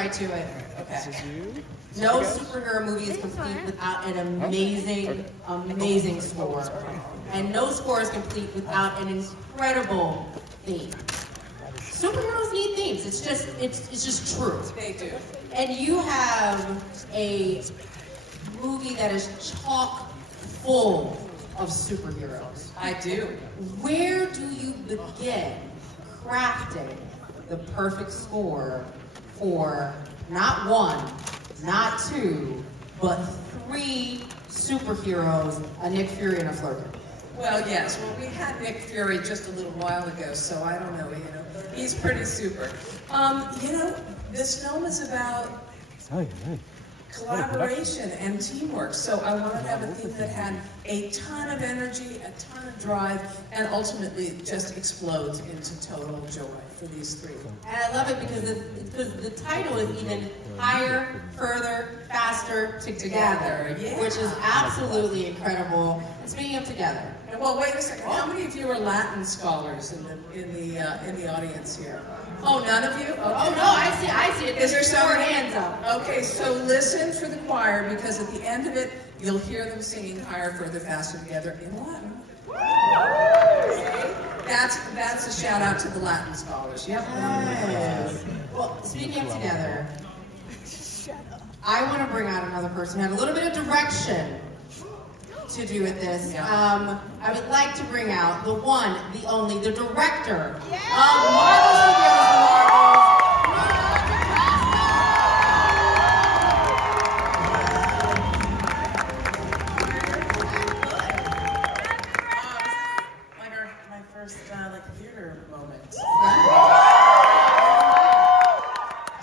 right to it. Okay. No superhero movie is complete without an amazing, amazing score. And no score is complete without an incredible theme. Superheroes need themes. It's just true. They do. And you have a movie that is chock full of superheroes. I do. Where do you begin crafting the perfect score for not one, not two, but 3 superheroes, a Nick Fury and a Flurry? Well, yes. Well, we had Nick Fury just a little while ago, so I don't know. He's pretty super. This film is about collaboration and teamwork. So I wanted to have a theme that had a ton of energy, a ton of drive, and ultimately just explodes into total joy for these 3. And I love it because the title is even Higher, Further, Faster, Together, Yeah. which is absolutely incredible. And speaking of together, well, wait a second. How many of you are Latin scholars in the audience here? Oh, none of you? Okay. Oh no, I see it. Is there 4 hands up? Okay, so listen for the choir, because at the end of it, you'll hear them singing Higher, Further, Faster Together in Latin. Okay. That's a shout out to the Latin scholars. Yep. Yes. Well, speaking of together, I want to bring out another person who had a little bit of direction to do with this. I would like to bring out the one, the only, the director of Marvel Studios. My first theater moment.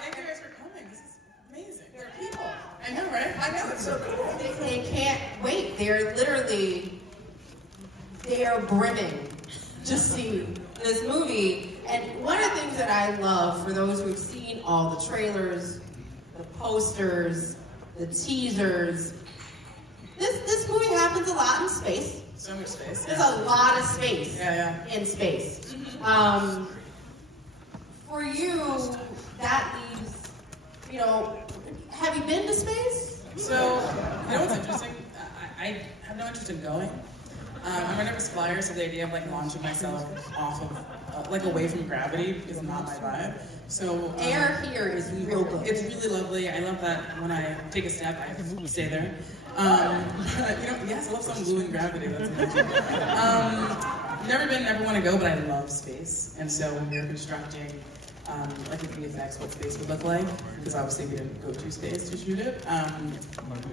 Thank you guys for coming. This is amazing. There are people. I know, right? I know, it's so cool. They can't wait. They are brimming to see this movie. And one of the things that I love, for those who've seen all the trailers, the posters, the teasers, this movie happens a lot in space. So much space. There's a lot of space in space. For you, that leaves, have you been to space? So, what's interesting? I have no interest in going. I'm a nervous flyer, so the idea of launching myself off of, away from gravity is not my vibe. So air here is real good. It's really lovely. I love that when I take a step, I stay there. Yes, I love some glue and gravity. That's amazing. Never been, never want to go, but I love space. And so when we were constructing the VFX, what space would look like, because obviously we didn't go to space to shoot it.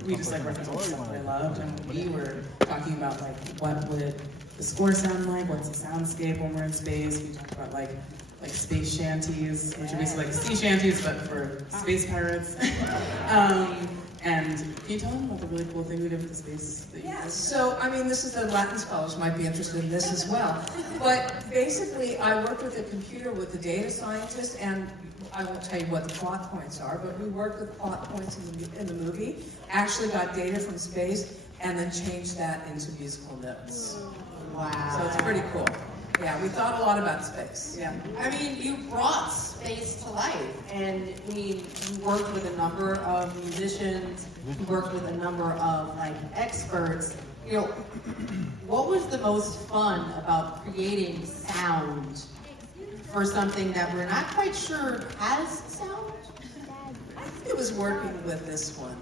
We just referenced all the stuff that I loved, and we were talking about what would the score sound like, what's the soundscape when we're in space. We talked about like space shanties, which are basically like sea shanties but for space pirates. And can you tell them about the really cool thing we did with the space? So, this is the Latin scholars might be interested in this as well. But basically, I worked with a computer with the data scientist, and I won't tell you what the plot points are, but we worked with plot points in the movie, actually got data from space, and then changed that into musical notes. Wow. So it's pretty cool. Yeah, we thought a lot about space. Yeah. You brought space to life, and you worked with a number of musicians, you worked with a number of experts. What was the most fun about creating sound for something that we're not quite sure has sound? I think it was working with this one.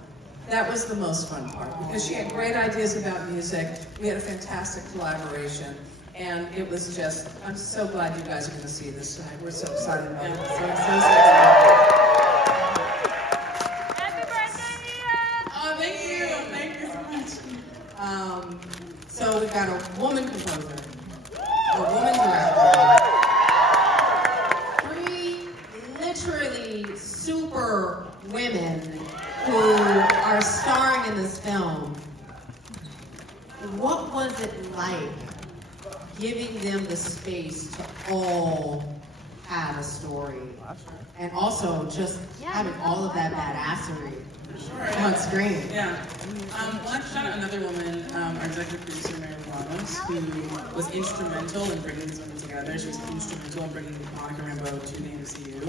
That was the most fun part, because she had great ideas about music. We had a fantastic collaboration. And it was just, I'm so glad you guys are going to see this tonight. We're so excited about it. So excited. Happy birthday, Ian! Oh, thank you. Thank you so much. So we've got a woman composer, a woman director, 3 literally super women who are starring in this film. What was it like giving them the space to all have a story, and also just having all of that badassery on screen? Yeah. Well, I shout out another woman, our executive producer Mary Flawless, who was instrumental in bringing these women together. She was instrumental in bringing Monica Rambeau to the MCU.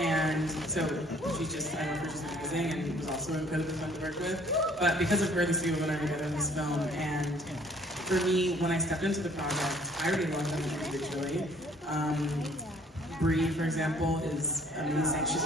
And so she's just, I love her, she's amazing, and was also incredibly fun to work with. But because of her, these three women are together in this film. And for me, when I stepped into the project, I already loved them individually. Brie, for example, is amazing. She's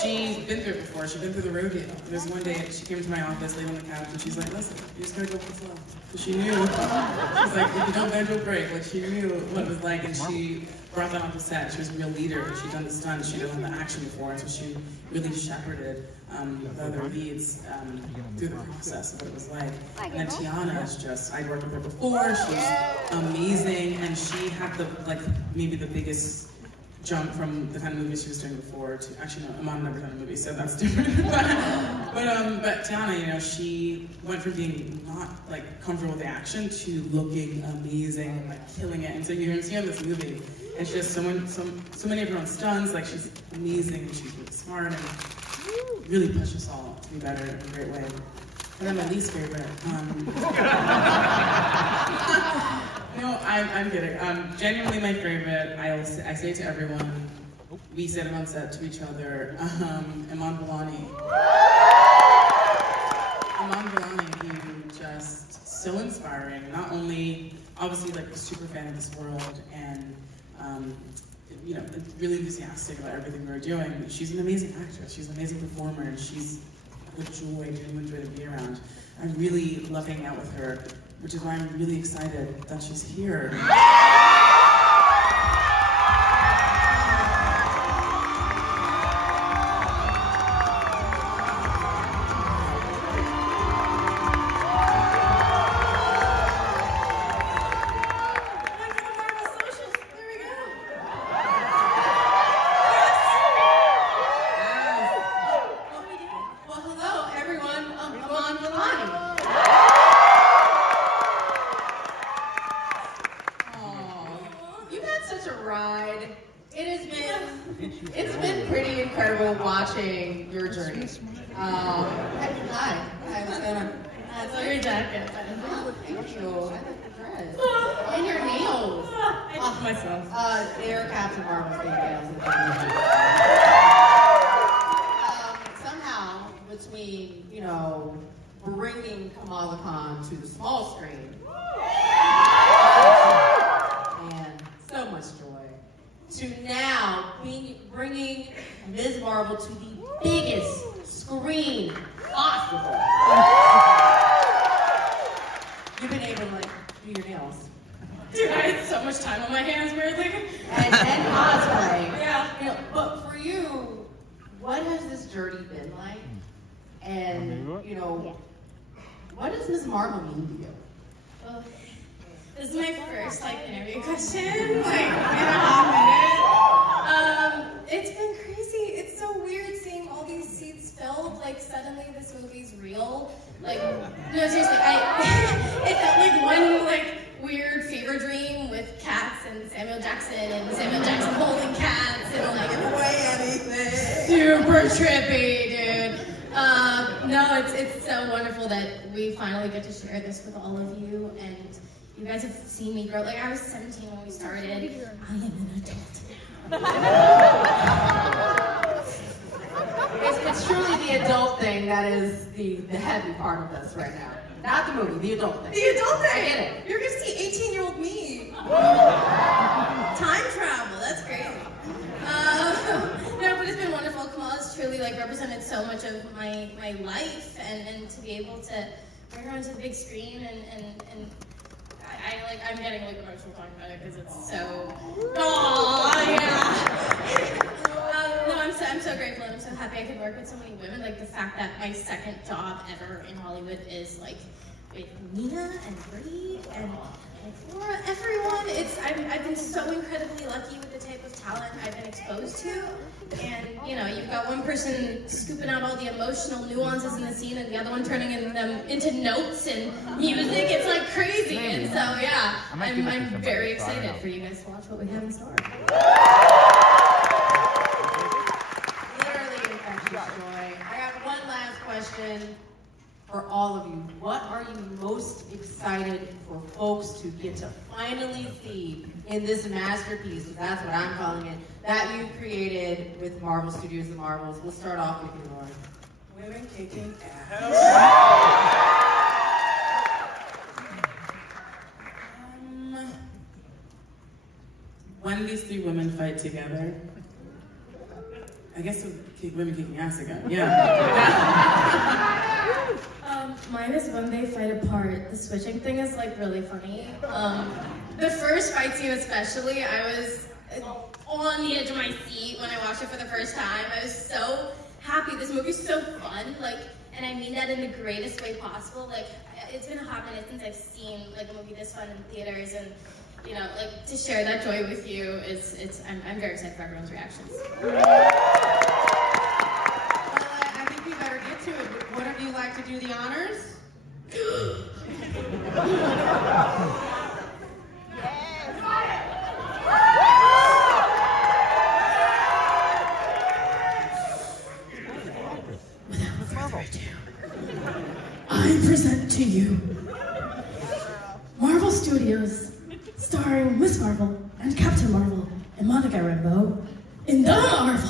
She's been through it before. She's been through the rodeo. There's one day she came to my office, laid on the couch, and she's like, "Listen, you just gotta go with the flow." So she knew. She's like, "If you don't bend, you'll break." Like she knew what it was like, and she brought that on the set. She was a real leader. She'd done the stunts. She'd done the action before, and so she really shepherded the other leads through the process of what it was like. And then Tiana is just, I'd worked with her before. She's amazing, and she had maybe the biggest jump from the kind of movies she was doing before to, actually no, Iman never done a movie, so that's different. but Tiana, you know, she went from being not comfortable with the action to looking amazing and killing it. And so you're gonna see her in this movie, and she has so many of her own stunts. Like she's amazing, and she's really smart, and really pushed us all to be better in a great way. And then my least favorite. No, I'm kidding. Genuinely my favorite, I say to everyone, we said it on set to each other, Iman Vellani. Iman Vellani being just so inspiring, not only, obviously a super fan of this world, and you know, really enthusiastic about everything we're doing. She's an amazing actress, she's an amazing performer, and she's a genuine joy to be around. I'm really love hanging out with her, which is why I'm really excited that she's here. It's been pretty incredible watching your journey. Hi, what's going on? I saw your jacket. Oh, thank you. I like the dress. And your nails. I love myself. They're Captain Marvel's fake nails. Somehow, between, you know, bringing Kamala Khan to the small screen, and so much joy, to now bringing Ms. Marvel to the biggest screen possible. You've been able to do your nails. Dude, I had so much time on my hands, weirdly. And cosplay. Yeah. You know, but for you, what has this journey been like? And, you know, what does Ms. Marvel mean to you? Well, this is my first interview question, in a half minute. It's been crazy. It's so weird seeing all these seats filled. Suddenly this movie's real. No, seriously, it felt like one weird fever dream with cats and Samuel Jackson holding cats and anything. super trippy, dude. No, it's so wonderful that we finally get to share this with all of you, and you guys have seen me grow. I was 17 when we started. I am an adult now. It's truly the adult thing that is the heavy part of this right now. Not the movie, the adult thing. The adult thing? I get it. You're gonna see 18-year-old me. Time travel, that's crazy. No, but it's been wonderful. Kamala's truly represented so much of my life, and to be able to bring her onto the big screen and I'm getting emotional talking about it because it's so. Oh yeah. No, I'm so grateful, and I'm so happy I could work with so many women. The fact that my second job ever in Hollywood is with Nina and Brie and Laura, everyone. I've been so incredibly lucky with the type of talent I've been exposed to. And you've got one person scooping out all the emotional nuances in the scene, and the other one turning them into notes and music. It's crazy. And so yeah, I'm very excited for you guys to watch what we have in store. Literally infectious joy. I got one last question. for all of you, what are you most excited for folks to get to finally see in this masterpiece, that's what I'm calling it, that you've created with Marvel Studios The Marvels? We'll start off with you, Lauren. Women kicking ass. When these three women fight together, I guess it's women kicking ass again. Yeah. Mine is when they fight apart. The switching thing is like really funny. The first fight scene especially, I was on the edge of my seat when I watched it for the first time. I was so happy. This movie's so fun, like, and I mean that in the greatest way possible. Like, it's been a hot minute since I've seen like a movie this fun in theaters, and you know, like to share that joy with you I'm very excited for everyone's reactions. I think we better get to it. One of you like to do the honors? I present to you Marvel Studios, starring Miss Marvel and Captain Marvel and Monica Rambeau in The Marvels.